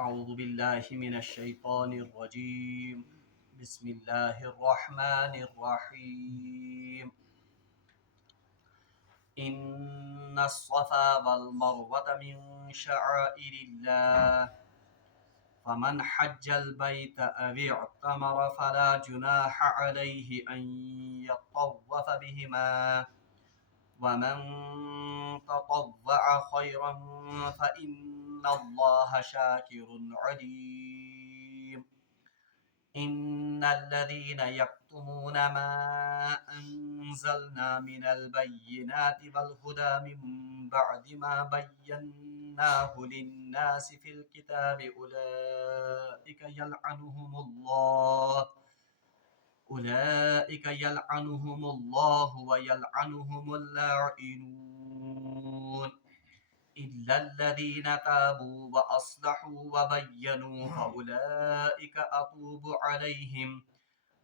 أعوذ بالله من الشيطان الرجيم بسم الله الرحمن الرحيم إن الصفا والمروة من شعائر الله فمن حج البيت أو اعتمر فلا جناح عليه أن يطوف بهما ومن تطوع خيرا فإن الله شاكر عليم إن الذين يكتمون ما أنزلنا من البينات والهدى من بعد ما بيناه للناس في الكتاب أولئك يلعنهم الله ويلعنهم اللاعنون إلا الذين تابوا وأصلحوا وبينوا فأولئك أتوب عليهم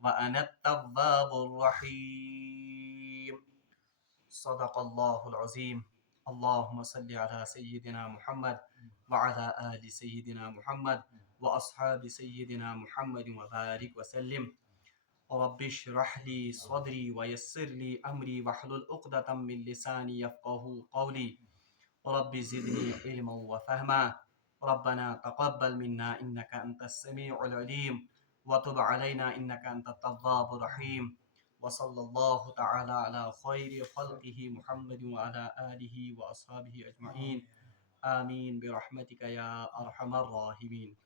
وأنا التواب الرحيم صدق الله العظيم اللهم صل على سيدنا محمد وعلى آل سيدنا محمد وأصحاب سيدنا محمد وبارك وسلم رب اشرح لي صدري ويسر لي أمري واحلل عقدة من لساني يفقهوا قولي رب زدني علما وفهما ربنا تقبل منا إنك أنت السميع العليم وتب علينا إنك أنت التواب الرحيم وصلى الله تعالى على خير خلقه محمد وعلى آله وأصحابه أجمعين آمين برحمتك يا أرحم الراحمين.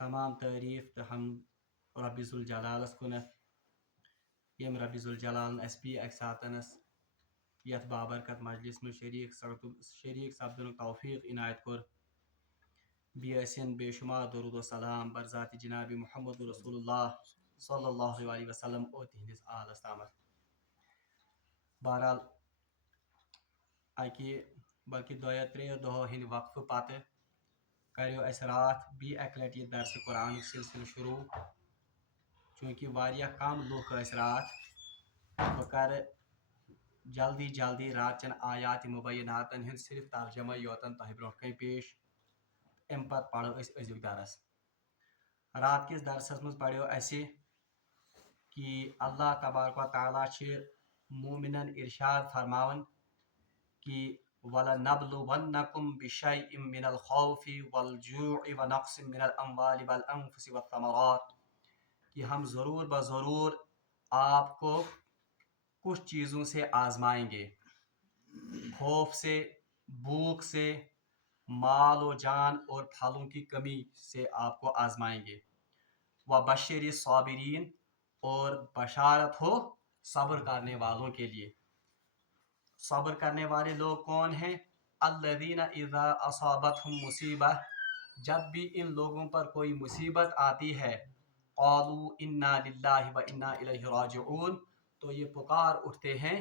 تمام تعریف تو ہم رب ذوالجلالس کنت یم رب ذوالجلال اس پی اک ساتنس یت بابرکت مجلس میں شریک سپدن توفیق عنایت کور بیسن بے شمار درود و سلام بر ذات جناب محمد رسول اللہ صلی اللہ علیہ وسلم اور تہندس آلس تامت. بہرحال اکہ بلکہ دۄیو ترٛیٚیو دۄہو ہند وقفہ پتہ کریو اس رات بی اک لٹ یہ درس قرآن سلسلہ شروع چونکہ واریاہ کم لوک اس رات بہ کر جلدی جلدی رات چن آیات مبیناتن ہند صرف ترجمہ یوتن تہ برو کن پیش ام پتہ پڑھو اس ازیک درس. رات کس درسس مز پڑھو اسہ کہ اللہ تبارک و تعالیٰ چھ مومنن ارشاد فرماون کہ وَلَنَبْلُوَنَّكُمْ بِشَيْءٍ مِّنَ الْخَوْفِ وَالْجُوعِ وَنَقْصٍ مِّنَ الْأَمْوَالِ وَالْأَنفُسِ وَالثَّمَرَاتِ کہ ہم ضرور بضرور آپ کو کچھ چیزوں سے آزمائیں گے، خوف سے، بھوک سے، مال و جان اور پھلوں کی کمی سے آپ کو آزمائیں گے. وَبَشِّرِ الصَّابِرِينَ اور بشارت ہو صبر کرنے والوں کے لیے. صبر کرنے والے لوگ کون ہیں؟ الذین اذا اصابتہم مصیبہ جب بھی ان لوگوں پر کوئی مصیبت آتی ہے قالوا انا للہ و انا الیہ راجعون تو یہ پکار اٹھتے ہیں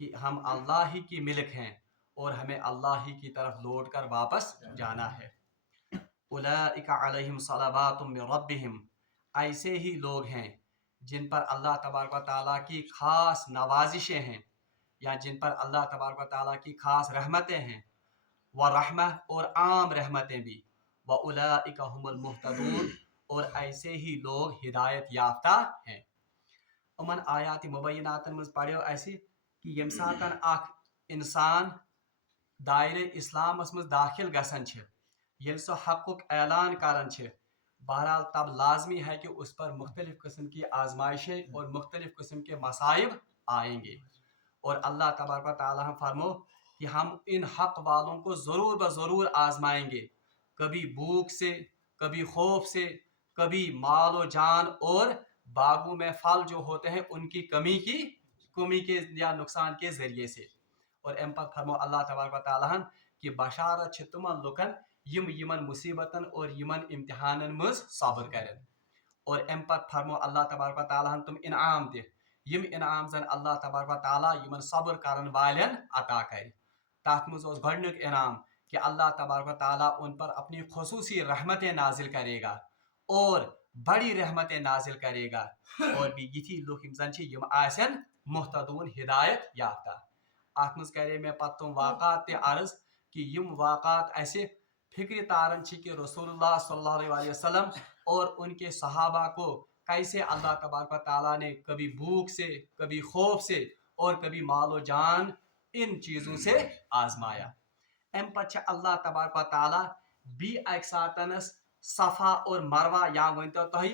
کہ ہم اللہ ہی کی ملک ہیں اور ہمیں اللہ ہی کی طرف لوٹ کر واپس جانا ہے. اولئک علیہم صلوات من ربہم ایسے ہی لوگ ہیں جن پر اللہ تبارک و تعالیٰ کی خاص نوازشیں ہیں یا جن پر اللہ تبارک و تعالیٰ کی خاص رحمتیں ہیں، ورحمہ اور عام رحمتیں بھی، وَأُولَئِكَ هُمُ الْمُهْتَدُونَ اور ایسے ہی لوگ ہدایت یافتہ ہیں. امن آیات مبیناتن مز پڑھو ایسے کہ یم ساتن اخ انسان دائرہ اسلام مز داخل گسن چھ یل سو حقک اعلان کرن چھ بہرحال تب لازمی ہے کہ اس پر مختلف قسم کی آزمائشیں اور مختلف قسم کے مصائب آئیں گے. اور اللہ تبارک و تعالیٰ ہم فرمو کہ ہم ان حق والوں کو ضرور بضرور آزمائیں گے، کبھی بھوک سے، کبھی خوف سے، کبھی مال و جان اور باغوں میں پھل جو ہوتے ہیں ان کی کمی کے یا نقصان کے ذریعے سے. اور ام پتہ فرمو اللہ تبارک و تعالیٰ کہ بشارت چھ تمن لکن یمن مصیبتن اور یمن امتحانن مز صبر کرن. اور ام پتہ فرمو اللہ تبارک و تعالیٰ تم انعام دہ یم انعام زن اللہ تبارک و تعالیٰ یمن صبر کرن والن عطا کر. تات مز گۄڈنیُک انعام کہ اللہ تبارک و تعالیٰ ان پر اپنی خصوصی رحمتیں نازل کرے گا اور بڑی رحمتیں نازل کرے گا. اور بھی یتھی لوگ یم زن چھ یم آسن محتدون ہدایت یافتہ. ات مز کرے میں پتہ تم واقعات تہ عرض کہ یم واقعات ایسے فکر تارن کہ رسول اللہ صلی اللہ علیہ وسلم اور ان کے صحابہ کو کیسے اللہ تبارک و تعالیٰ نے کبھی بھوک سے، کبھی خوف سے اور کبھی مال و جان ان چیزوں سے آزمایا. ام پتہ اللہ تبارک و تعالیٰ بی اک ساتنس صفا اور مروہ یا ونتو تہ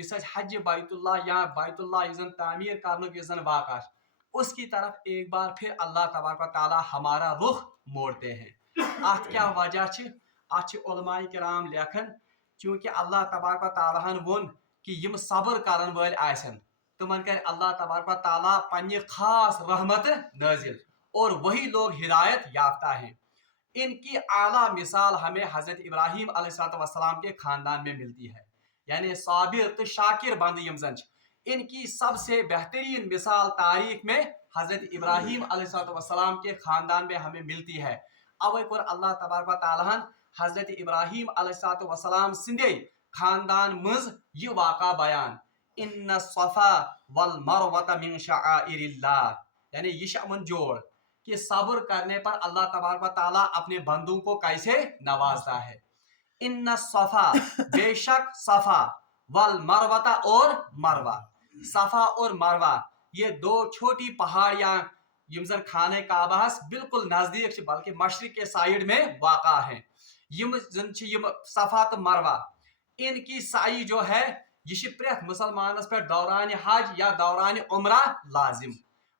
اس حج بیت اللہ یا بیت اللہ اس تعمیر کرنے اس واقع اس کی طرف ایک بار پھر اللہ تبارک و تعالیٰ ہمارا رخ موڑتے ہیں. ات کیا وجہ ات علماء کرام لیکھن چونکہ اللہ تبارک و تعالیٰ ون کہ یم صبر کرن ول آسن تمن کر اللہ تبارک و تعالیٰ پنہ خاص رحمت نازل اور وہی لوگ ہدایت یافتہ ہیں. ان کی اعلیٰ مثال ہمیں حضرت ابراہیم علیہ السلام کے خاندان میں ملتی ہے. یعنی صابر تو شاکر بند یم زن ان کی سب سے بہترین مثال تاریخ میں حضرت ابراہیم علیہ السلام کے خاندان میں ہمیں ملتی ہے. اوے کور اللہ تبارک و تعالیٰ حضرت ابراہیم علیہ السلام سندے خاندان مز یہ واقعہ بیان ان الصفا والمروہ من شعائر اللہ. یعنی یہ امن جوڑ کہ صبر کرنے پر اللہ تبارک و تعالیٰ اپنے بندوں کو کیسے نوازتا ہے. ان الصفا بے شک صفا والمروہ اور مروہ، صفا اور مروہ یہ دو چھوٹی پہاڑیاں یم زن خانہ کعبہ بالکل نزدیک بلکہ مشرق کے سائڈ میں واقع ہیں. یم زن یم صفا تو مروہ ان کی سعی جو ہے یہ پریت مسلمانس پر دوران حج یا دوران عمرہ لازم.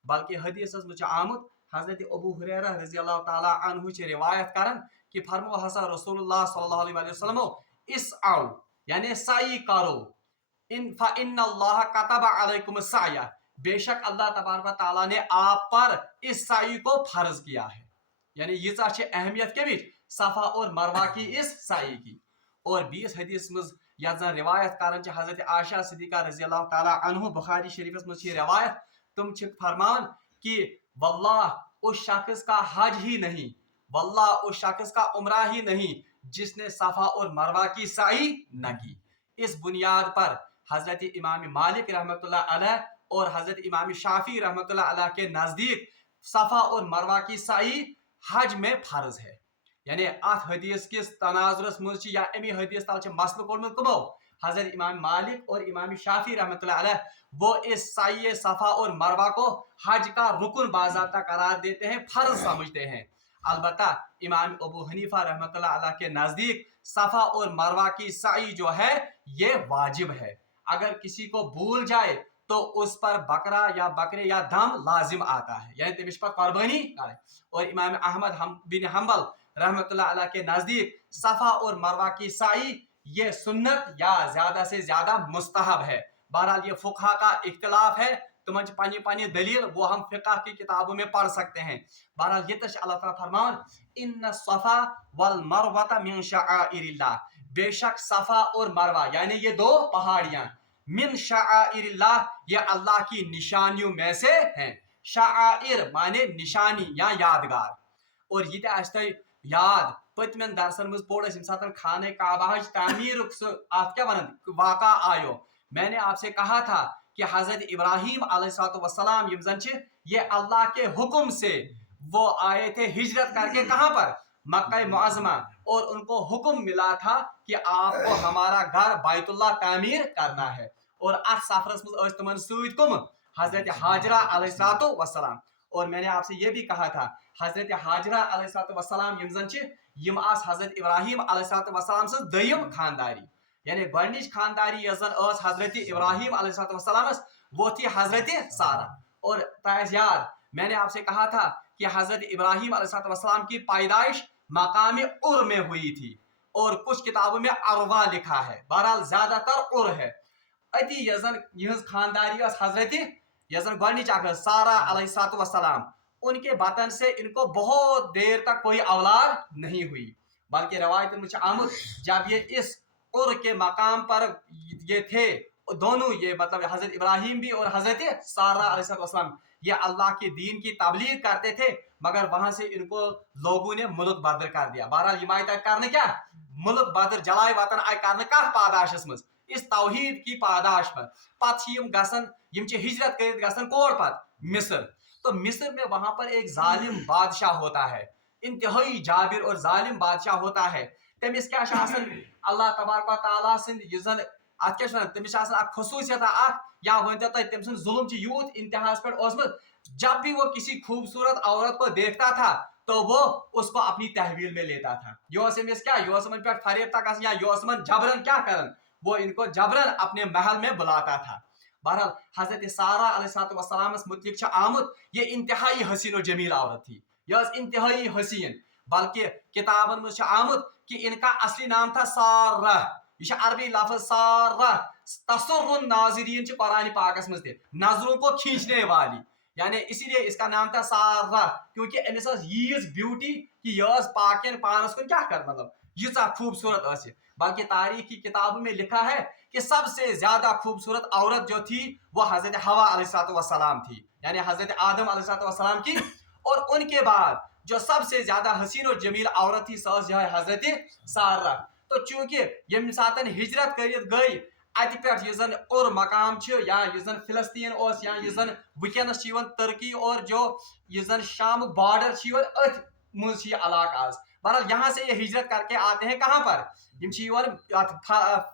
بلکہ حدیث مجھ آمد حضرت ابو ہریرہ رضی اللہ تعالی عنہ چھ روایت کرن کہ فرمو ہسا رسول اللہ صلی اللہ علیہ وسلم اسعوا یعنی سعی کرو فإن اللہ کتب علیکم السعی، بے شک اللہ تبارک و تعالیٰ نے آپ پر اس سعی کو فرض کیا ہے. یعنی یہ اہمیت کے صفا اور مروہ کی اس سعی کی. اور 20 حدیث مز یا زن روایت کرن حضرت عائشہ صدیقہ رضی اللہ تعالی عنہ بخاری شریف مز یہ روایت تم فرمان کہ واللہ اس شخص کا حج ہی نہیں، واللہ اس شخص کا عمرہ ہی نہیں جس نے صفا اور مروہ کی سعی نہ کی. اس بنیاد پر حضرت امام مالک رحمۃ اللہ علیہ اور حضرت امام شافعی رحمۃ اللہ علیہ کے نزدیک صفا اور مروہ کی سعی حج میں فرض ہے. یعنی ات حدیث کس تناظرس مجھ یا امی حدیث تل مسئلہ کوڑمت کمو حضرت امام مالک اور امام شافعی رحمۃ اللہ علیہ وہ اس سعی صفا اور مروہ کو حج کا رکن باضابطہ قرار دیتے ہیں، فرض سمجھتے ہیں. البتہ امام ابو حنیفہ رحمۃ اللہ علیہ کے نزدیک صفا اور مروہ کی سعی جو ہے یہ واجب ہے. اگر کسی کو بھول جائے تو اس پر بکرا یا بکرے یا دم لازم آتا ہے، یعنی تمش پر قربانی کرے. اور امام احمد بن حنبل رحمۃ اللہ علیہ کے نزدیک صفا اور مروہ کی سعی یہ سنت یا زیادہ سے زیادہ مستحب ہے. بہرحال یہ فقہا کا اختلاف ہے، تمہیں پانی پانی دلیل وہ ہم فقہ کی کتابوں میں پڑھ سکتے ہیں. بہرحال یہ تش اللہ تعالیٰ فرمان ان الصفا والمروہ من شعائر اللہ، بے شک صفا اور مروہ یعنی یہ دو پہاڑیاں من شعائر اللہ یہ اللہ کی نشانیوں میں سے ہیں. شعائر مانے نشانی یا یادگار. اور یہ آستے یاد پتمن درسن مز پوڑ اس ساتھ خانہ کعبہ تعمیر آپ کیا ونن واقع آیو. میں نے آپ سے کہا تھا کہ حضرت ابراہیم علیہ السلام یم زن یہ اللہ کے حکم سے وہ آئے تھے ہجرت کر کے کہاں پر مکہ معظمہ، اور ان کو حکم ملا تھا کہ آپ کو ہمارا گھر بیت اللہ تعمیر کرنا ہے. اور ات سفرس مز تمن سوت کم حضرت حاجرہ علیہ السلام. اور میں نے آپ سے یہ بھی کہا تھا حضرت حاجرہ علیہ السلام یم زن یم آس حضرت ابراہیم علیہ السلام سے دیم خانداری. یعنی گۄڈنِچ خانداری یس زن حضرت ابراہیم علیہ السلام وہ تھی حضرت سارہ. اور تاز یاد میں نے آپ سے کہا تھا کہ حضرت ابراہیم علیہ السلام کی پیدائش مقام ار میں ہوئی تھی، اور کچھ کتابوں میں اروا لکھا ہے، بہرحال زیادہ تر ار ہے. اتی یزن یہ خانداری حضرت یزن گۄڈنِچ اکھ سارہ علیہ السلام، ان کے بطن سے ان کو بہت دیر تک کوئی اولاد نہیں ہوئی. بلکہ روایت میں آمد جب یہ اس ار کے مقام پر یہ تھے دونوں، یہ مطلب حضرت ابراہیم بھی اور حضرت سارہ علیہ السلام یہ اللہ کے دین کی تبلیغ کرتے تھے، مگر وہاں سے ان کو لوگوں نے ملک بدر کر دیا. بہرحال یہ آئی کرنے کیا ملک بدر جلائے وطن آئی کرنے کت پاداشس مز اس توحید کی پاداش پر. پتہ یم گسن یم ہجرت کرت گسن کور پت مصر. تو مصر میں وہاں پر ایک ظالم بادشاہ ہوتا ہے، इंतहाई जाबिर और जालिम बादशाह होता है तमिस क्या अल्लाह तबारक व तआला सिंद यस जन अत क्या तमिस खसूसियत या वन तो तम जुल्म यूत इंतहास पे ओसमुत जब भी वो किसी खूबसूरत औरत को देखता था तो वो उसको अपनी तहवील में लेता था। योसमिस क्या योसमन पे फरेब तक या योसमन जबरन क्या करन वो इनको जबरन अपने महल में बुलाता था। बहरहाल हजरत सारा अलैहिस्सलाम मुतलिक आमुत ये इंतहाई हसीन और जमील औरत थी, यह इंतहाई हसीन, बल्कि किताबन में आमुत कि इनका असली नाम था सारा। यह अरबी लफ्ज सारा तसुर्रुन नाज़िरीन कुरान पाकस में नजरों को खींचने वाली, यानी इसीलिए इसका नाम था सारा, क्योंकि अमिस यीज ब्यूटी कि यह पाकन पानस कुन क्या कर मतलब यीजा खूबसूरत। बल्कि तारीख की किताबों में लिखा है कि सबसे ज्यादा खूबसूरत औरत जो थी वो हजरत हवा अलैहिस्सलाम थी, यानी हजरत आदम अलैहिस्सलाम की। और उनके बाद जो सबसे ज्यादा हसीन और जमील औरत थी सह जो है हजरत सारा। तो चूंकि यम सातन हिजरत कर गई अत पे यस जन और मकाम या यस जन फिलिस्तीन या यस जन वनस तुर्की और जो यस जन शाम बॉर्डर अथ मज इलाक आज। बहरहाल यहाँ से ये हिजरत करके आते हैं कहाँ पर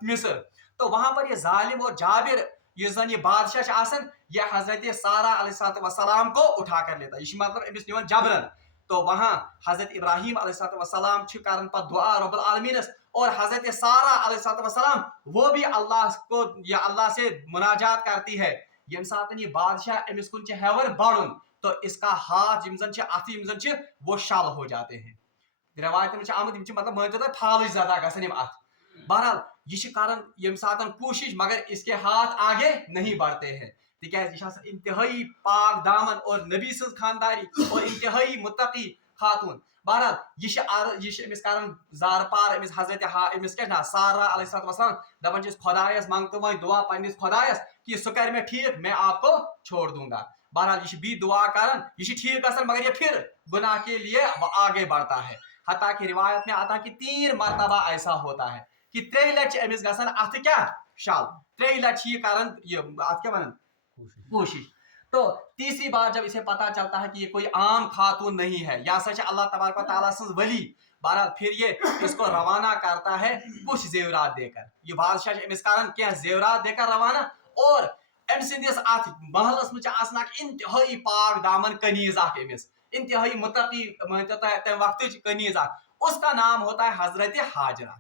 मिस्र। तो वहां पर ये जालिम और जाबिर यस जन ये बादशाह ये हजरत सारा अलैहिस्सलाम को उठा कर लेता, ये मतलब अमिस निवन जबरन। तो वहां हजरत इब्राहिम अलैहिस्सलाम करन पर दुआ रब्बुल आलमीनस, और हजरत सारा अलैहिस्सलाम वो भी अल्लाह को या अल्लाह से मुनाजात करती है। यम सातन ये बादशाह अमिस कुन हेवर बढ़ुन तो इसका हाथ यम जन अथ यम जन वो शल हो जाते हैं। रिवायत में आमुत मतलब मान तो फाल ज्यादा गसन अथ। बहरहाल यह कर यम सातन कोशिश मगर इसके हाथ आगे नहीं बढ़ते हैं, तिकाज इंतहाई पाक दामन और नबी सज खानदारी और इंतहाई मुत्तकी खातून। बहरहाल यह कर जार पार अमिस हजरत अमिस क्या सारा अलैहिस्सलाम दपान खुदायस मांगतो वह दुआ पन्निस खुदायस कि सह कर मैं ठीक, मैं आपको छोड़ दूंगा। बहरहाल यह भी दुआ कर यह ठीक गसन मगर ये फिर गुनाह के लिए आगे बढ़ता है। हत्ता कि रिवायत में आता कि 3 मरतबा ऐसा होता है कि 3 लट अमिस गसन अथ क्या शल 3 लट कर अथ क्या वन कोशिश। तो तीसरी बार जब इसे पता चलता है कि ये कोई आम खातून नहीं है या सच अल्लाह तबारक व तआला सज वली, बहरहाल फिर ये इसको रवाना करता है कुछ जेवरात देकर। ये बादशाह अमिस कर क्या जेवरात देकर रवाना, और अम सिंदिस अथ महलस में इंतहाई पाक दामन कनीज अमिस इंतहाई मुत्तकी तम वक्त कनीज, उसका नाम होता है हजरत हाजरा।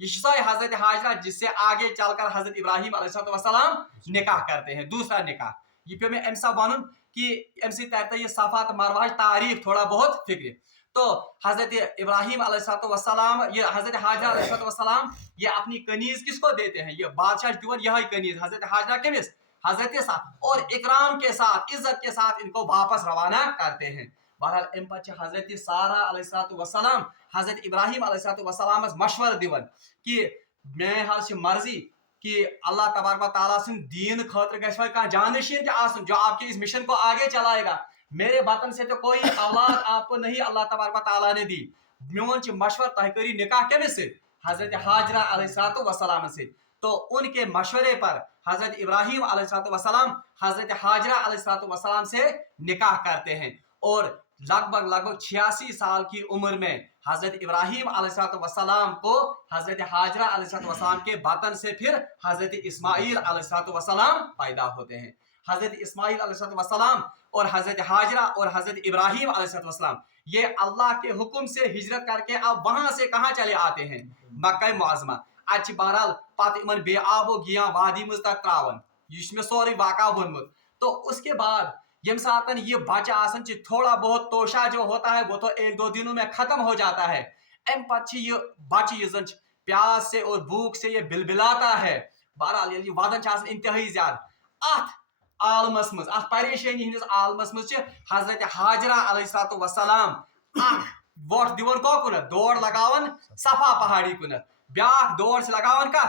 ये हजरत हाजरा जिससे आगे चलकर हजरत इब्राहिम अलैहिस्सलाम निकाह करते हैं, दूसरा निकाह। ये पे मैं अमसा वन कि अमसी तरता ये सफात मरवाज तारीख थोड़ा बहुत फिक्र। तो हजरत इब्राहिम अलैहिस्सलाम ये हजरत हाजरा अलैहिस्सलाम ये अपनी कनीज किसको देते हैं, ये बादशाह दिवन यही कनीज हजरत हाजरा केमिस हजरत के साथ और इकराम के साथ इज्जत के साथ इनको वापस रवाना करते हैं। बहरहाल अम पे हजरत सारा अलैहिस्सलाम हजरत इब्राहिम अलैहिस्सलाम मशवर दिवन कि मैं हाल मर्जी कि अल्लाह तबारक व तआला सिंह दीन खतर गह जानशीन जो आपके इस मिशन को आगे चलाएगा। मेरे बतन से तो कोई औलाद आपको नहीं अल्लाह तबारक व तआला ने दी। मोन मशवर तह करी निकाह केमिस से हजरत हाजरा अलैहिस्सलाम से। तो उनके मशवरे पर हजरत इब्राहिम अलैहिस्सलाम हजरत हाजरा अलैहिस्सलाम से निकाह करते हैं, और लगभग 86 साल की उम्र में हजरत इब्राहिम अलैहिस्सलाम को हजरत हाजरा अलैहिस्सलाम के बतन से फिर हजरत इस्माइल अलैहिस्सलाम पैदा होते हैं। हजरत इस्माइल अलैहिस्सलाम और हजरत हाजरा और हजरत इब्राहिम अलैहिस्सलाम ये अल्लाह के हुक्म से हिजरत करके अब वहां से कहाँ चले आते हैं, मक्का मुअज़्ज़मा। अच्छी बहरहाल पत इन बे आबो गिया वादी मज तक त्रावन, यह सोरे वाक़ा वोनमुत। तो उसके बाद यम सातन ये बच्चा आसन थोड़ा बहुत तोशा जो होता है वो तो 1-2 दिनों में खत्म हो जाता है। अम पे ये बच्चे ये प्यास से और भूख से ये बिलबिलाता है। बहरहाल वदन इंतहाई ज्यादा अथ आलमस मज अथ परेशानी हंदिस आलमस मज हजरत हाजरा अलैहिस्सलाम वोट दिवन कोकुन दौड़ लगावन सफा पहाड़ी कुन, ब्याख दौड़ से लगावन का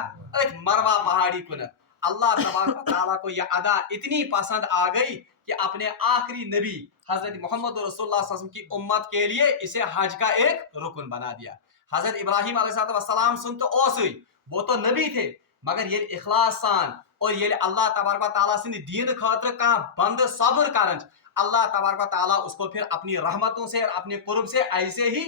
मरवा पहाड़ी कुन। अल्लाह तबारक तआला को यह अदा इतनी पसंद आ गई कि अपने आखिरी नबी हजरत मोहम्मद रसूलुल्लाह सल्लल्लाहु अलैहि वसल्लम की उम्मत के लिए इसे हज का एक रुकन बना दिया। हजरत इब्राहिम अलैहिस्सलाम सुन तो ओसुई वो तो नबी थे, मगर ये इखलास सान और ये अल्लाह तबारक व तआला सिंद दीन खातिर का बंद सब्र करन अल्लाह तबारक व तआला उसको फिर अपनी रहमतों से और अपने कुर्ब से ऐसे ही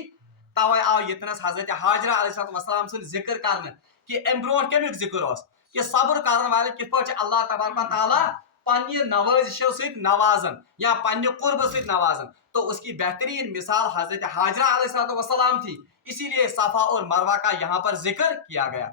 तवे आव यतनस हजरत हाजरा अलैहिस्सलाम सुन जिक्र करने कि अम ब्रोट कमिक जिक्र उस कि सब्र करने वाले कित पाट अल्लाह तबारक व तआला पन्ने नवाजिशों से नवाजन या पन्ने कुर्ब से नवाजन। तो उसकी बेहतरीन मिसाल हजरत हाजरा अलैहिस्सलाम थी, इसीलिए सफा और मरवा का यहाँ पर जिक्र किया गया।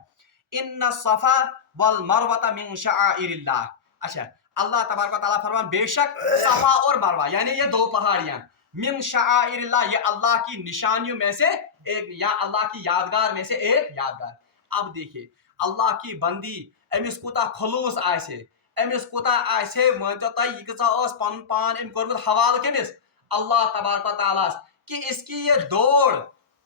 इन्न सफा वल मरवा मिन शआइरिल्लाह। अच्छा, अल्लाह तबारक व तआला फरमान बेशक सफा और मरवा यानी ये दो पहाड़ियां मिन शआइरिल्लाह ये अल्लाह की निशानियों में से एक या अल्लाह की यादगार में से एक यादगार। अब देखिए अल्लाह की बंदी अमिस कुता खलूस आसे, अमिस कुता आसे मानतो तय यह कसा पन पान अम कोरमुत हवाल कमिस अल्लाह तबारक व तआला कि इसकी ये दौड़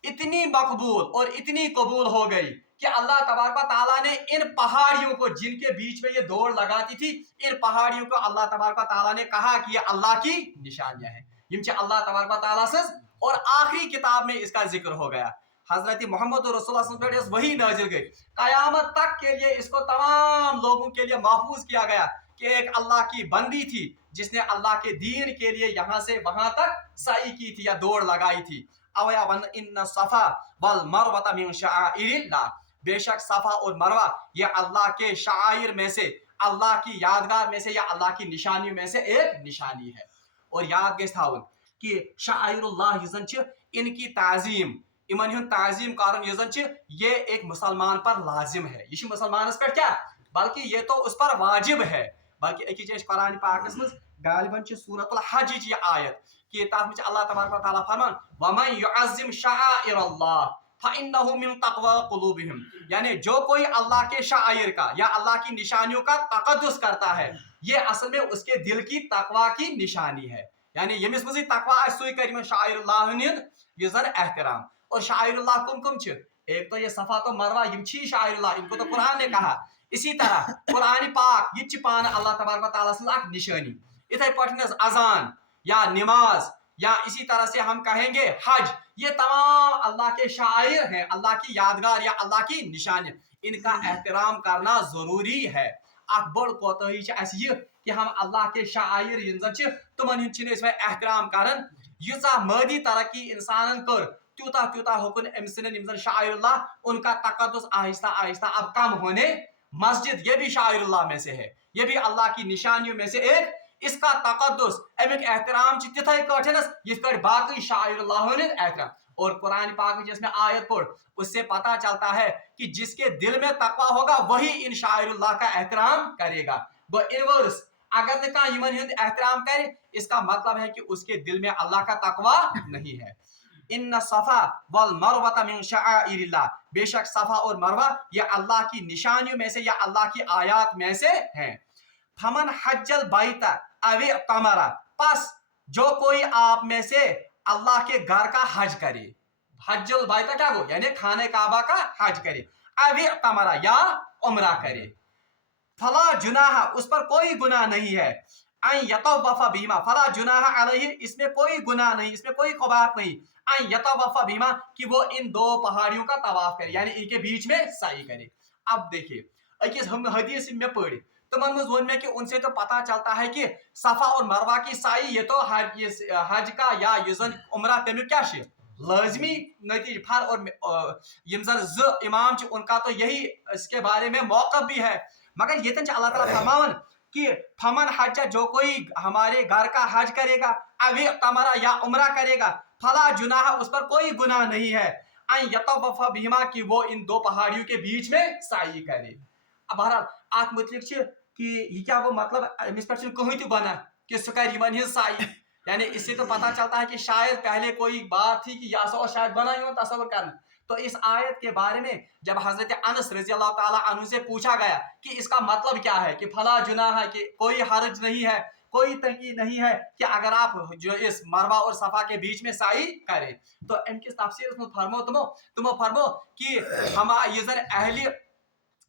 इतनी मकबूल और इतनी कबूल हो गई कि अल्लाह तबारक व तआला ने इन पहाड़ियों को जिनके बीच में ये दौड़ लगाती थी, इन पहाड़ियों को अल्लाह तबारक व तआला ने कहा कि ये अल्लाह की निशानियां हैं। यम अल्लाह तबारक व तआला से और आखिरी किताब में इसका जिक्र हो गया। हजरत मोहम्मद रसूलुल्लाह वही नाजिल गई, कयामत तक के लिए इसको तमाम लोगों के लिए महफूज किया गया कि एक अल्लाह की बंदी थी जिसने अल्लाह के दीन के लिए यहाँ से वहां तक सई की थी या दौड़ लगाई थी। अवया वन इन्न सफा वल मरवा मिन शआइरिल्लाह, बेशक सफा और मरवा ये अल्लाह के शाइर में से, अल्लाह की यादगार में से या अल्लाह की निशानियों में से एक निशानी है। और याद गई थावन कि शाइरुल्लाह यजन छ इनकी ताजीम इमन हुन ताजीम कारण यजन छ ये एक मुसलमान पर लाजिम है। ये मुसलमानस पर क्या बल्कि ये तो उस पर वाजिब है। बल्कि एक कुरान पाकस में गालिबन छ सूरतुल हज ये आयत कि तथ में अल्लाह तबारक व तआला फरमान वमन युअज्जिम शआइरल्लाह फइन्नहु मिन तक़वा कुलूबिहिम, यानी जो कोई अल्लाह के शाइर का या अल्लाह की निशानियों का तक़द्दुस करता है ये असल में उसके दिल की तक़वा की निशानी है। यानी यमिस मज़ तक़वा सुई कर शाइरुल्लाह हुंद यजन एहतराम। और शाइरुल्लाह कुम कुम छ, एक तो ये सफा तो मरवा यम छी शाइरुल्लाह, इनको तो कुरान ने कहा। इसी तरह कुरान पाक ये पान अल्लाह तबारक व तआला सं एक निशानी। इथे पठन अजान या नमाज या इसी तरह से हम कहेंगे हज, ये तमाम अल्लाह के शाइर हैं, अल्लाह की यादगार या अल्लाह की निशानी, इनका एहतराम करना जरूरी है। अख बड़ कोताही कि हम अल्लाह के शाइर तुमन एहतराम करन। युसा मादी तरक्की इंसान कर त्यूता त्यूता हुकुन अमसन शाइरुल्लाह उनका तकद्दुस आहिस्ता आहिस्ता अब कम होने। मस्जिद ये भी शाइरुल्लाह में से है, ये भी अल्लाह की निशानियों में से एक। इसका तकद्दुस अमिक एहतराम तिथे कठनस यिथ बाकी शाइरुल्लाह एहतराम। और कुरान पाक जिसमें आयत पढ़ उससे पता चलता है कि जिसके दिल में तकवा होगा वही इन शाइरुल्लाह का एहतराम करेगा। इनवर्स अगर इमन एहतराम करे इसका मतलब है कि उसके दिल में अल्लाह का तकवा नहीं है। इन्न सफा वल मरवा मिन शआइरिल्लाह, बेशक सफा और मरवा ये अल्लाह की निशानियों में से या अल्लाह की आयात में से हैं। फमन हज्जल बैता अवे तमरा, पस जो कोई आप में से अल्लाह के घर का हज करे, हज्जुल बैता क्या हो यानी खाने काबा का हज करे, अवे तमरा या उम्रा करे, फला जुनाह उस पर कोई गुनाह नहीं है, अन यतवफ़ा बीमा फला जुनाह अलैहि इसमें कोई गुनाह नहीं, इसमें कोई क़बात नहीं, अन यतवफ़ा बीमा कि वो इन दो पहाड़ियों का तवाफ करे यानी इनके बीच में साई करे। अब देखिए अकिस हम हदीस में पढ़े तो मन वन में कि उनसे तो पता चलता है कि सफा और मरवा की साई ये तो हज का या युजन उम्रा तमिक क्या लाजमी नतीज फर और ज इमाम उनका तो यही इसके बारे में मौक़िफ़ भी है। मगर ये अल्लाह ताला फरमावन कि फमन हज जो कोई हमारे घर का हज करेगा अवी तमरा या उम्रा करेगा फला जुनाह उस पर कोई गुनाह नहीं है, अन यतवफ़ा बिहिमा कि वो इन दो पहाड़ियों के बीच में साई करे। अब बहरहाल आत मुतलिक कि ये क्या वो मतलब अमिस पर कहीं तो बना कि सुकर यमन हिज साई, यानी इससे तो पता चलता है कि शायद पहले कोई बात थी कि या शायद बना ही हो तसव्वुर करना। तो इस आयत के बारे में जब हजरत अनस रज़ी अल्लाह ताला अन्हु से पूछा गया कि इसका मतलब क्या है कि फला जुनाह है कि कोई हर्ज नहीं है, कोई तंगी नहीं है कि अगर आप जो इस मरवा और सफा के बीच में साई करें, तो इनकी तफसीर में तुम फरमो कि हम यूजर अहली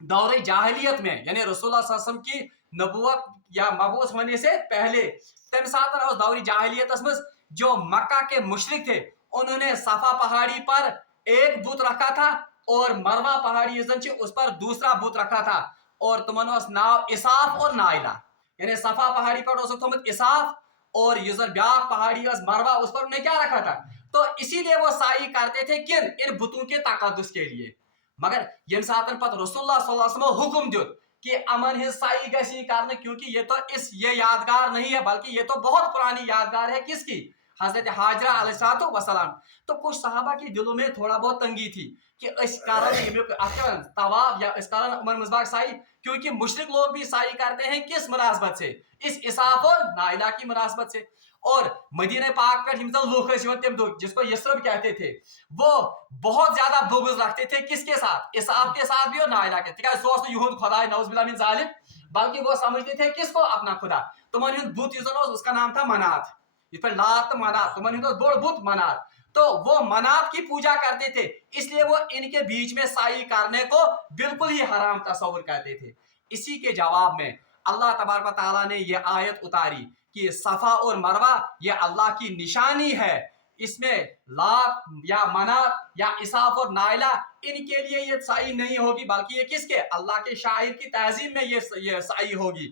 दौरे जाहिलियत में यानी रसूलुल्लाह सल्लल्लाहु अलैहि वसल्लम की नबुवत या मबूस होने से पहले तम साथ उस दौरी जाहिलियत में जो मक्का के मुशरिक थे उन्होंने सफा पहाड़ी पर एक बुत रखा था और मरवा पहाड़ी उस पर दूसरा बुत रखा था और तुमन नाव इसाफ और नाइला, यानी सफा पहाड़ी पर इसाफ और ये ब्याक पहाड़ी मरवा उस पर उन्हें क्या रखा था, तो इसीलिए वो साई करते थे किन इन बुतों के तकद्दुस के लिए। मगर ये सातन पत रसूलुल्लाह सल्लल्लाहु अलैहि वसल्लम हुक्म दियो कि अमन हिज साई गसी करने, क्योंकि ये तो ये यादगार नहीं है बल्कि ये तो बहुत पुरानी यादगार है किसकी, हजरत हाजरा अलैहिस्सलातु वस्सलाम। तो कुछ सहाबा के दिलों में थोड़ा बहुत तंगी थी कि इस कारण तवाफ या इस कारण उमर मुजबाक साई, क्योंकि मुशरिक लोग भी साई करते हैं किस मुनासबत से, इस इसाफ और नाइला की मुनासबत से। और मदीना पाक पर लूख जिसको यसरब कहते थे, वो बहुत ज्यादा बुग़्ज़ रखते थे किसके साथ, इसाफ के साथ भी और नाइला के, युहुद खुदा नौज़ुबिल्लाह मिन ज़ालिम, बल्कि वो समझते थे किसको, अपना खुदा। तुम्हारी बुत उसका नाम था मनात, इस पर लात मनात, तुम्हारी बोड़ बुत मनात, तो वो मनात की पूजा करते थे, इसलिए वो इनके बीच में साई करने को बिल्कुल ही हराम तस्वुर करते थे। इसी के जवाब में अल्लाह तबारक व तआला ने ये आयत उतारी कि सफा और मरवा ये अल्लाह की निशानी है, इसमें लात या मनात या इसाफ और नाइला इनके लिए ये साई नहीं होगी, बल्कि ये किसके, अल्लाह के शायर की तहजीब में ये साई होगी।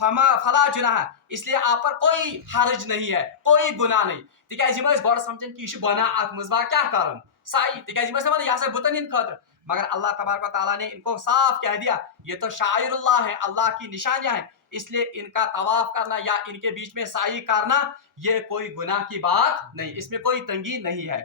फला जुनाह, इसलिए आप पर कोई हर्ज नहीं है, कोई गुनाह नहीं। तिकाज बड़ समझन कि यह बना अत मजबा क्या करन साई, तिकाज यह बुतन हिंद खतर, मगर अल्लाह तबारक व तआला ने इनको साफ कह दिया ये तो शायरुल्लाह है, अल्लाह की निशानियां हैं, इसलिए इनका तवाफ करना या इनके बीच में साई करना ये कोई गुनाह की बात नहीं, इसमें कोई तंगी नहीं है।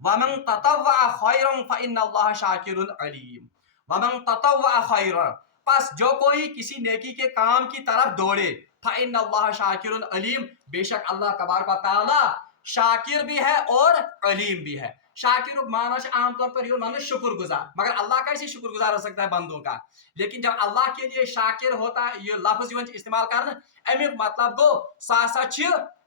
वमन ततव्वा खैरन फइन्नल्लाह शाकिरुन अलीम, वमन ततव्वा खैरन, बस जो कोई किसी नेकी के काम की तरफ दौड़े, फइन्नल्लाह शाकिरुन अलीम, बेशक अल्लाह तबारक व तआला शाकिर भी है और अलीम भी है। शाकिर माना आमतौर पर यो मानो शुक्रगुजार, मगर अल्लाह कैसे शुक्रगुजार हो सकता है बंदों का, लेकिन जब अल्लाह के लिए शाकिर होता है, ये लफ्ज इस्तेमाल करना अमिक मतलब गो सासा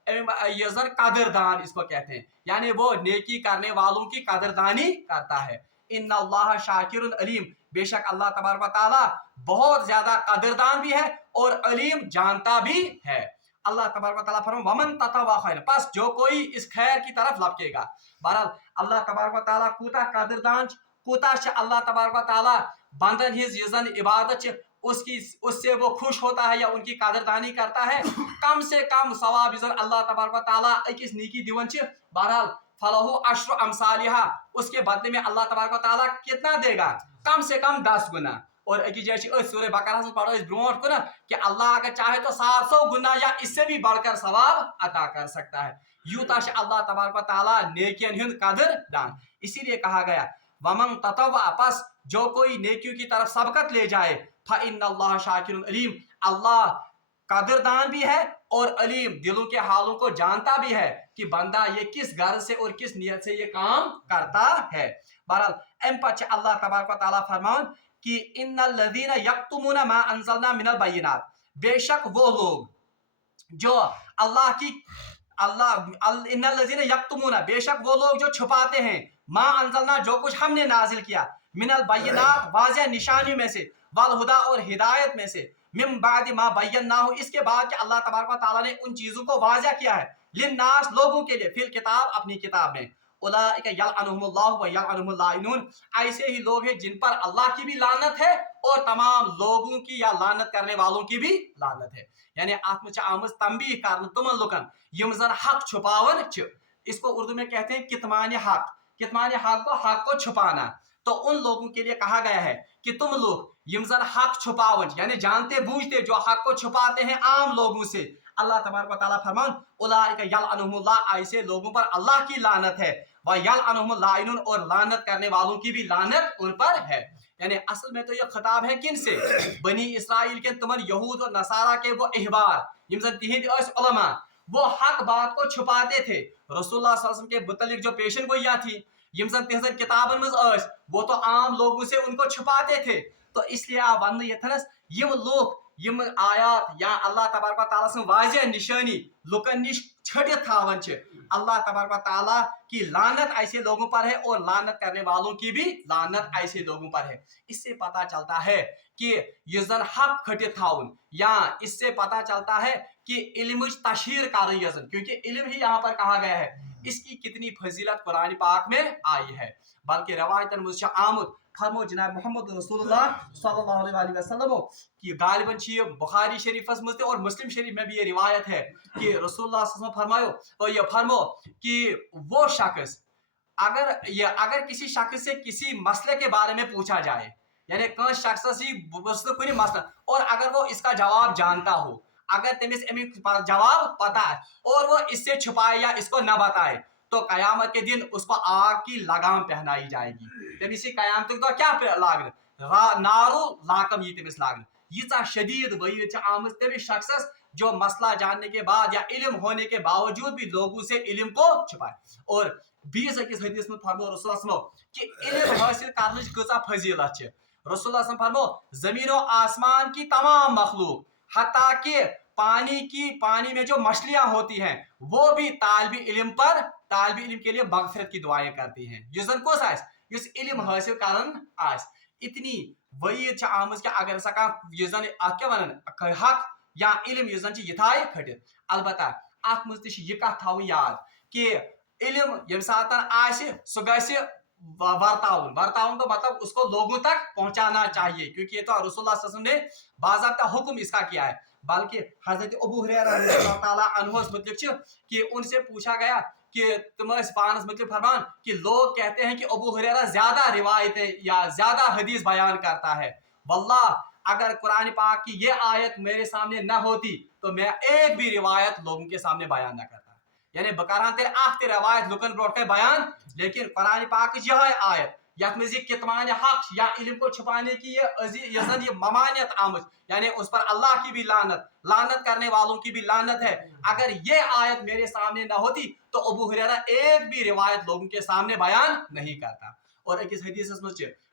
कदरदान इसको कहते हैं, यानी वो नेकी करने वालों की कदरदानी करता है। इन्नल्लाह शाकिरुन अलीम, बेशक अल्लाह तबारक व तआला बहुत ज्यादा कदरदान भी है और अलीम जानता भी है। अल्लाह तबारक व तआला फरमाता वमन ततवा खैर, बस जो कोई इस खैर की तरफ लपकेगा। बहरहाल अल्लाह तबारक व तआला कूता कदरदान, कूता अल्लाह तबारक व तआला बंदन हिज यजन इबादत उससे वो खुश होता है या उनकी कदरदानी करता है, कम से कम सवाब इजन अल्लाह तबारक व तआला अकिस नीकी दिवन छ। बहरहाल फलहु अश्र अमसालिहा, उसके बदले में अल्लाह तबारक व तआला कितना देगा, कम से कम 10 गुना। और एक जैसे सूरह बकरा से पढ़ो इस ब्रोट को ना कि अल्लाह अगर चाहे तो 700 गुना या इससे भी बढ़कर सवाब अता कर सकता है। यूता से अल्लाह तबारक व तआला नेकियन हिंद कदरदान, इसीलिए कहा गया वमन ततव्वा, बस जो कोई नेकियों की तरफ सबकत ले जाए, फइन्नल्लाह शाकिरुन अलीम, अल्लाह कदरदान भी है और अलीम दिलों के हालों को जानता भी है कि बंदा ये किस गर्ज से और किस नियत से ये काम करता है। बहरहाल एम पछ अल्लाह तबारक व तआला फरमान कि इन्नल लज़ीना यक्तुमूना मा अंज़लना मिनल बय्यिनात, बेशक वो लोग जो अल्लाह की इन्नल लज़ीना यक्तुमूना, बेशक वो लोग जो छुपाते हैं, मा अंज़लना जो कुछ हमने नाजिल किया, मिनल बय्यिनात वाज़ेह निशानियों में से, वल हुदा और हिदायत में से, मिन बादि मा बय्यनाहु, इसके बाद कि अल्लाह तबारक व तआला ने उन चीजों को वाज़ेह किया है, लिन्नास लोगों के लिए, फिल किताब अपनी किताब में, उलाइका यलअनुहुमुल्लाहु व यलअनुहुमुल लाइनून, ऐसे ही लोग हैं जिन पर अल्लाह की भी लानत है और तमाम लोगों की या लानत करने वालों की भी लानत है। यानी आत्म च आमज तंबीह करन तुमन लुकन यम जन हक छुपावन छ, इसको उर्दू में कहते हैं कितमान हक, कितमान हक को छुपाना। तो उन लोगों के लिए कहा गया है कि तुम लोग यमजन हक छुपावन, यानी जानते बूझते जो हक को छुपाते हैं आम लोगों से, अल्लाह तबारक व तआला फरमान उलाइका यलअनुहुमुल्लाह, ऐसे लोगों पर अल्लाह की लानत है, व यलअनुहुमुल लाइनून, और लानत करने वालों की भी लानत उन पर है। यानी असल में तो ये खिताब है किन से, बनी इसराइल के तमन यहूद और नसारा के वो अहबार यमजन तिहिद उलमा, वो हक बात को छुपाते थे। रसूलुल्लाह सल्लल्लाहु अलैहि वसल्लम के मुतल्लिक जो पेशन गोइयां थी यमजन तिहजन किताबन में वो तो आम लोगों से उनको छुपाते थे। तो इसलिए आप वन यथनस यम लोग यम आयात या अल्लाह तबारक व तआला से वाज़ेह निशानी लुकन निश छड़ित थावन छ, अल्लाह तबारक व तआला की लानत ऐसे लोगों पर है और लानत करने वालों की भी लानत ऐसे लोगों पर है। इससे पता चलता है कि यजन हक खटित थावन, या इससे पता चलता है कि इल्म तशहीर कर यजन, क्योंकि इल्म ही यहाँ पर कहा गया है, इसकी कितनी फजीलत कुरान पाक में आई है। बल्कि रवायतन मुझसे आमद फरमो जनाब मोहम्मद रसूलुल्लाह सल्लल्लाहु अलैहि वसल्लम कि गालिबन ये बुखारी शरीफस मज और मुस्लिम शरीफ में भी ये रिवायत है कि रसूलुल्लाह सल्लल्लाहु अलैहि वसल्लम फरमायो और ये फरमो कि वो शख्स अगर किसी शख्स से किसी मसले के बारे में पूछा जाए, यानी कस शख्स कुछ मसला, और अगर वो इसका जवाब जानता हो, अगर तमिस जवाब पता है और वो इससे छुपाए या इसको न बताए, तो कयामत के दिन उसको आग की लगाम पहनाई जाएगी। तमिस कयामत तो क्या लागन नारू लाकम ये तमिस लागन। यीचा शदीद वईद आम तमिस शख्स जो मसला जानने के बाद या इल्म होने के बावजूद भी लोगों से इल्म को छुपाए। और 20 हदीस में फरमो रसूलुल्लाह कि इल्म हासिल करने कसा फजीलत है। रसूलुल्लाह फरमो जमीन और आसमान की तमाम मखलूक, हत्ता कि पानी में जो मछलियां होती हैं, वो भी तालिब इल्म के लिए मगफिरत की दुआएं करती हैं। युजन कोस आस युस इल्म हासिल करन आस। इतनी वईद आमज कि अगर सका युजन अत क्या वनन हक या इल्म युजन यह थाय खटित। अलबत्ता अत मज यह कथ थव याद कि इल्म यम सातन आसे सो गसे वर्तावन का मतलब उसको लोगों तक पहुंचाना चाहिए, क्योंकि ये तो रसूलुल्लाह सल्लल्लाहु अलैहि वसल्लम ने बाज़ाब्ता हुक्म इसका किया है। बल्कि हजरत अबू हुरैरा रज़ियल्लाहु ताला अन्हु मतलब कि उनसे पूछा गया कि तुम पानस मतलब फरमान कि लोग कहते हैं कि अबू हुरैरा ज्यादा रिवायतें या ज्यादा हदीस बयान करता है। वल्लाह अगर कुरान पाक की ये आयत मेरे सामने न होती तो मैं एक भी रिवायत लोगों के सामने बयान न करता। यानी बकारान तेरे आखिर रवायत लुकन ब्रोट के बयान, लेकिन कुरान पाक की यह आयत यथ में कितमान हक या इल्म को छुपाने की ये ममानियत आमद, यानी उस पर अल्लाह की भी लानत करने वालों की भी लानत है। अगर ये आयत मेरे सामने न होती तो अबू हुरैरा एक भी रिवायत लोगों के सामने बयान नहीं करता। और एक हदीस में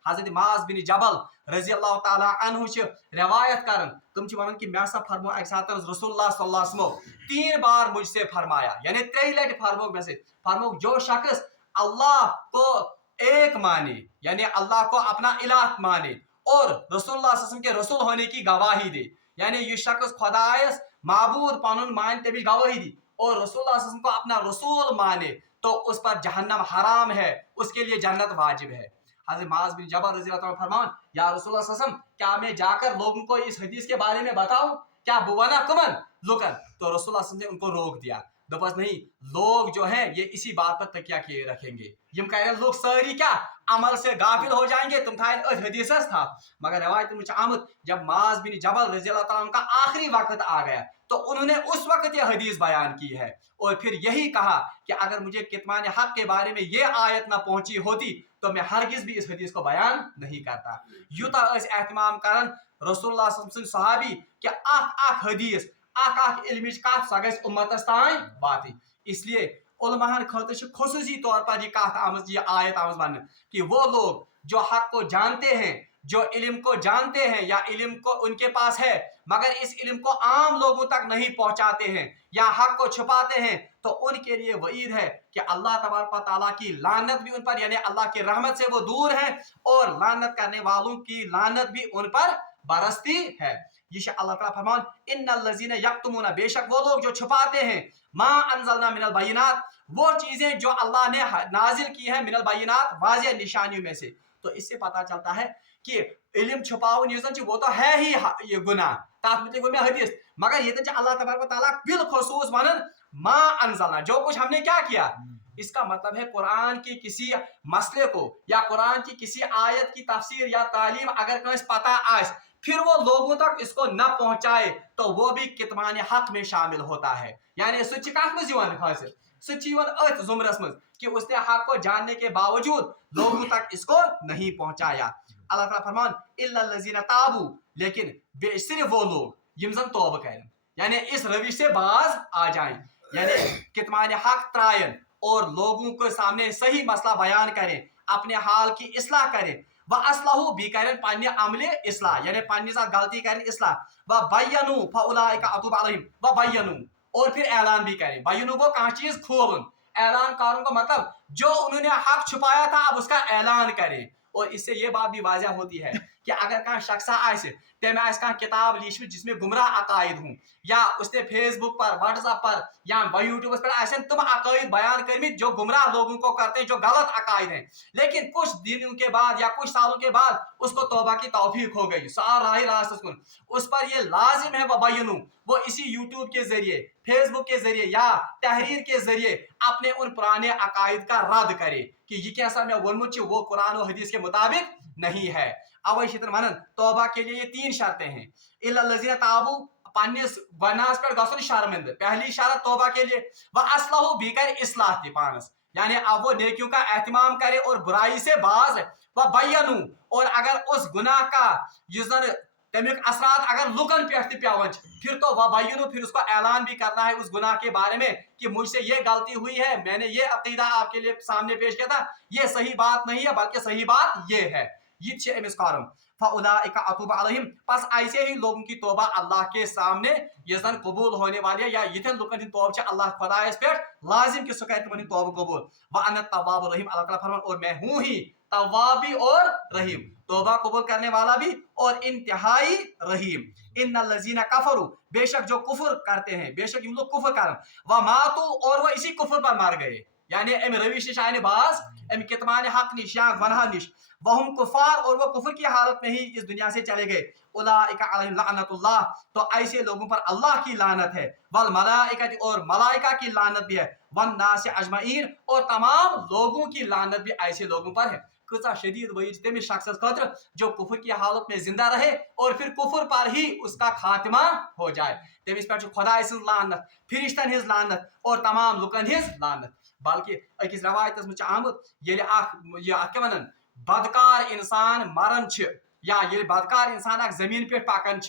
हजरत माज बिन जबल रज़ियल्लाहु ताला अन्हु रिवायत करन, तुम वनन कि मैं फरमो अक सात रसूलुल्लाह सल्लल्लाहु अलैहि वसल्लम 3 बार मुझसे फरमाया, यानी 3 लट फरमो में से फरमो जो शख्स अल्लाह को एक माने, यानी अल्लाह को अपना इलाह माने और रसूलुल्लाह सल्लल्लाहु अलैहि वसल्लम के रसूल होने की गवाही दे, यानी ये शख्स खुदायस माबूद पानुन मान तभी गवाही दी और रसूलुल्लाह सल्लल्लाहु अलैहि वसल्लम को अपना रसूल माने, तो उस पर जहन्नम हराम है, उसके लिए जन्नत वाजिब है। हज़रत माज़ बिन जबल रज़ियल्लाहु अन्हु फरमान, या रसूलुल्लाह सल्लल्लाहु अलैहि वसल्लम क्या मैं जाकर लोगों को इस हदीस के बारे में बताऊं, क्या बुवाना कुमन लुकन? तो रसूलुल्लाह सल्लल्लाहु अलैहि वसल्लम ने उनको रोक दिया। दोपस नहीं, लोग जो है ये इसी बात पर तकिया किए रखेंगे, यम कह रहे लोग सारी क्या अमल से गाफिल हो जाएंगे, तुम था हदीस था। मगर रवायत में आमद जब माज बिन जबल रज़ियल्लाहु ताला का आखिरी वक्त आ गया तो उन्होंने उस वक्त ये हदीस बयान की है और फिर यही कहा कि अगर मुझे कितमान हक के बारे में ये आयत ना पहुंची होती तो मैं हरगिज भी इस हदीस को बयान नहीं करता। यूता एहतमाम करन रसूलुल्लाह सल्लल्लाहु अलैहि वसल्लम सहाबी कि अख हदीस अख इल्मिच कथ सह गई उम्मतस ताई वाती। इसलिए उलमाहन खतर खसूसी तौर पर ये आयत आमज वन कि वो लोग जो हक को जानते हैं, जो इल्म को जानते हैं या इल्म को उनके पास है मगर इस इल्म को आम लोगों तक नहीं पहुंचाते हैं या हक को छुपाते हैं, तो उनके लिए वईद है कि अल्लाह तबारक व तआला की लानत भी उन पर, यानी अल्लाह की रहमत से वो दूर हैं और लानत करने वालों की लानत भी उन पर बरसती है। ये अल्लाह ताला फरमान इन्नल लज़ीना यक्तुमूना, बेशक वो लोग जो छुपाते हैं मा अंज़लना मिनल बायिनात, वो चीजें जो अल्लाह ने नाजिल की है मिनल बायिनात वाज़ेह निशानियों में से। तो इससे पता चलता है कि इल्म छुपावन वो तो है ही ये गुनाह, तात में हदीस, मगर ये अल्लाह तबारक व तआला बिलखुसूस वनन मा अंज़लना, जो कुछ हमने क्या किया। इसका मतलब है कुरान की किसी मसले को या कुरान की किसी आयत की तफसीर या तालीम अगर कहीं पता आए फिर वो लोगों तक इसको न पहुंचाए तो वो भी कितमान हक में शामिल होता है। यानी सच सच जुमरस में कि उसने हक को जानने के बावजूद लोगों तक इसको नहीं पहुंचाया। अल्लाह ताला फरमान इल्लल लज़ीना ताबू, लेकिन सिर्फ वो लोग यमजन तौबा करें, यानी इस रविश से बाज आ जाएं, यानी कितमान हक त्रायन और लोगों के सामने सही मसला बयान करें, अपने हाल की इस्लाह करें, व असलहू भी करें पानी अमले इस्लाह, यानी पानी साथ गलती करें इस्लाह, व बय्यनू फउलाइका अतूब अलैहिम व बय्यनू, और फिर ऐलान भी करें। बय्यनू को कहाँ चीज खोलन, ऐलान कारों का मतलब जो उन्होंने हक छुपाया था अब उसका ऐलान करें। और इससे ये बात भी वाज़ेह होती है कि अगर कह शख्स तम आ किताब लीचम जिसमें गुमराह अकायद हूँ या उसने फेसबुक पर व्हाट्सएप पर या यूट्यूब पर तुम अकायद बयान कर जो गुमराह लोगों को करते हैं, जो गलत अकायद हैं, लेकिन कुछ दिनों के बाद या कुछ सालों के बाद उसको तौबा की तौफीक हो गई, राह उस पर यह लाजिम है वबय्यनु, वो इसी यूट्यूब के जरिए, फेसबुक के जरिए या तहरीर के जरिए अपने उन पुराने अकायद का रद्द करे कि ये कैसा मैं वोनमुत वो कुरान और हदीस के मुताबिक नहीं है। अवै मनन तौबा के लिए ये 3 शर्तें हैं। इल्लल्लज़ीना ताबू पन्निस गुनाहस पर गसन शर्मिंद, पहली शर्त तौबा के लिए, व अस्लहु बिकर इस्लाह ति पानस, यानी अब वो नेकियों का एहतमाम करे और बुराई से बाज, व बय्यनु, और अगर उस गुनाह का युजन तमिक असरात अगर लुकन पे पेवन फिर तो वबय्यनु, फिर उसको ऐलान भी करना है उस गुनाह के बारे में कि मुझसे ये गलती हुई है, मैंने ये अकीदा आपके लिए सामने पेश किया था, ये सही बात नहीं है बल्कि सही बात ये है। ये अमिस कारम फउलाइका अतूबु अलैहिम, बस ऐसे ही लोगों की तौबा अल्लाह के सामने ये जन कबूल होने वाली है, या यथन लुकन हिंद तौबा छ अल्लाह खुदायस पे लाजिम कि सो कहते मन तौबा कबूल। व अन तव्वाबुर रहीम, अल्लाह ताला फरमान और मैं हूं ही तव्वाब भी और रहीम, तौबा कबूल करने वाला भी और इंतहाई रहीम। इन्नल्लज़ीना कफरू, बेशक जो कुफर करते हैं, बेशक इन लोग कुफर करन, व मातू, और वो इसी कुफर पर मर गए, यानी एम रविश निश आने बाज एम कितमान हक निश या गुनाह निश, वहुम कुफार, और वो कुफर की हालत में ही इस दुनिया से चले गए। उलाइका अलैहिम लानतुल्लाह, तो ऐसे लोगों पर अल्लाह की लानत है, वल मलाइकति, और मलाइका की लानत भी है, वन नास अजमईन, और तमाम लोगों की लानत भी ऐसे लोगों पर है। कितना शदीद वईद तमिस शख्स खतर जो कुफर की हालत में जिंदा रहे और फिर कुफर पर ही उसका खात्मा हो जाए, तमिस पे खुदाय सं लानत, फिरिश्तन हिज लानत और तमाम लुकन हिज लानत। बल्कि अकिस रवायतस में आमुत क्या वनन बदकार इंसान मरन या ये बदकार इंसान जमीन पे पकन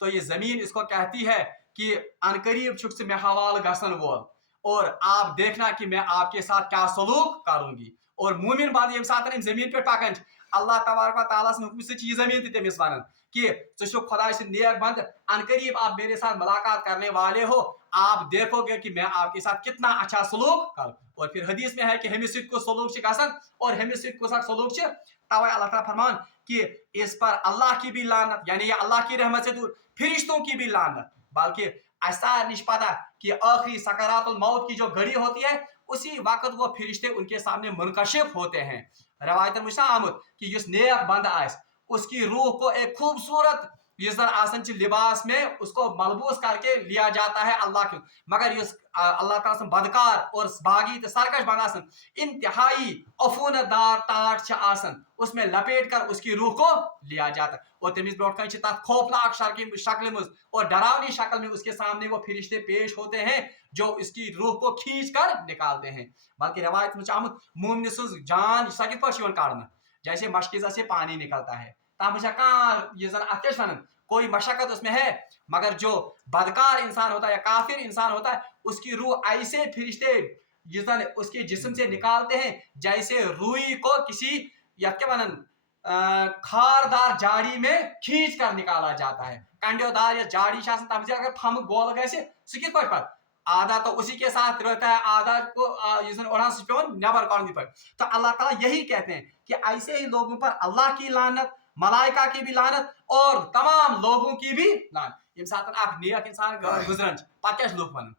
तो ये जमीन इसको कहती है कि अनकरीब छुक मैं हवाल गसन वोल, और आप देखना कि मैं आपके साथ क्या सलूक करूंगी। और मोमिन बाद ये साथ जमीन पे पकन अल्लाह तबारक व तआला से हुक्म से जमीन तमिस वन कि तुम खुदा से नेक बंद, अनकरीब आप मेरे साथ मुलाकात करने वाले हो, आप देखोगे कि मैं आपके साथ कितना अच्छा सलूक करूं। और फिर हदीस में है कि हमें को सलूक गसन और हमें को साथ सलूक तवे अल्लाह ताला फरमान कि इस पर अल्लाह की भी लानत, यानी ये अल्लाह की रहमत से दूर, फिरिश्तों की भी लानत, बल्कि ऐसा निष्पता कि आखिरी सकरातुल मौत की जो घड़ी होती है उसी वक्त वो फिरिश्ते उनके सामने मुनकशिफ होते हैं। रवायत में आमुद कि जिस नेक बंद आस उसकी रूह को एक खूबसूरत आसन लिबास में उसको मलबूस करके लिया जाता है अल्लाह के, मगर अल्लाह ताला बदकार और बागी तो सरकश बनासन इंतहाई अफूनदार टाट आसन उसमें लपेट कर उसकी रूह को लिया जाता है। और तमिस ब्रोट खौफनाक शक्ल में और डरावनी शक्ल में उसके सामने वो फिरिश्ते पेश होते हैं जो इसकी रूह को खींच कर निकालते हैं। बल्कि रवायत में आमुत मोमिन जान सकित पर काटना जैसे मशकीजा से पानी निकलता है, ये कोई मशक्कत उसमें है, मगर जो बदकार इंसान होता है या काफिर इंसान होता है उसकी रूह ऐसे फिरिश्ते उसके जिस्म से निकालते हैं जैसे रुई को किसी या क्या मानन खारदार जाड़ी में खींच कर निकाला जाता है। कंडोदार या जाड़ी शासन अगर फम गोल गए पर आधा तो उसी के साथ रहता है, आधा को नबर काटनी पड़े। तो अल्लाह ताला यही कहते हैं कि ऐसे ही लोगों पर अल्लाह की लानत, मलाइका की भी लानत और तमाम लोगों की भी लानत। यम साथ नेक इंसान गुजरन पे लूख वन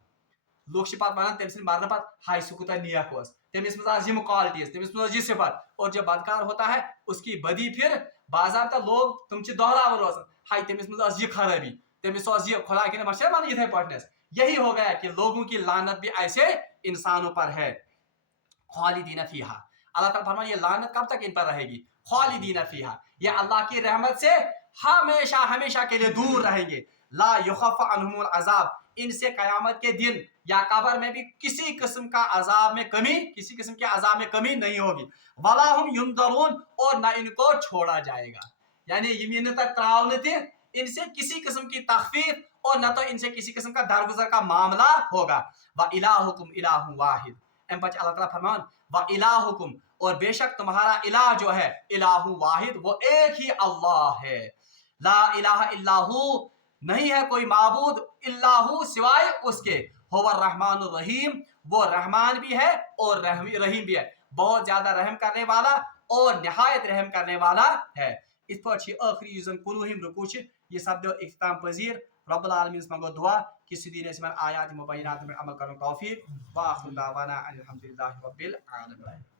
लूख वन तम मरने पत हाय सह कूत नेक तमिस मज क्वालिटीज तमिस मज यह सिफत, और जो बदकार होता है उसकी बदी फिर बाज़ाब्ता लोग तुम दोहराव रोजान हाय तमिस मज यह खराबी, तमिस खुदा के मशर वन इथे पटनस। यही हो गया कि लोगों की लानत भी ऐसे इंसानों पर है। खालिदीन फीहा, अल्लाह ताला फरमाया ये लानत कब तक इन पर रहेगी, खालिदीन फीहा, ये अल्लाह की रहमत से हमेशा हमेशा के लिए दूर रहेंगे। ला युखफ़ अन्हुमुल अज़ाब, इनसे कयामत के दिन या कब्र में भी किसी किस्म का अजाब में कमी, किसी किस्म के अजाब में कमी नहीं होगी। वला हुम युनज़रून, और ना इनको छोड़ा जाएगा, यानी यमीन तक त्रावनते इनसे किसी किस्म की तखफीफ और न तो इनसे किसी किस्म का दरगुजर का मामला होगा। व इलाहुकुम इलाहुन वाहिद, एम पच अल्लाह ताला फरमान व इलाहुकुम, और बेशक तुम्हारा इलाह जो है इलाहु वाहिद, वो एक ही अल्लाह है। ला इलाहा इल्लाहु, नहीं है कोई माबूद इल्लाहु सिवाय उसके। हुवा रहमानुर रहीम, वो रहमान भी है और रहीम भी है, बहुत ज्यादा रहम करने वाला और निहायत रहम करने वाला है। ات پٲٹھۍ ٲخری یُس زن 19 رکوع چھِ یہِ سپدیو اختتام پذیٖر رب العالمین منگو دعا کہ سُہ دِیِن اَسہِ یِمن آیات مُبینات پٮ۪ٹھ عمل کرنُک توفیٖق وآخر دعوانا ان الحمدللہ رب العالمین.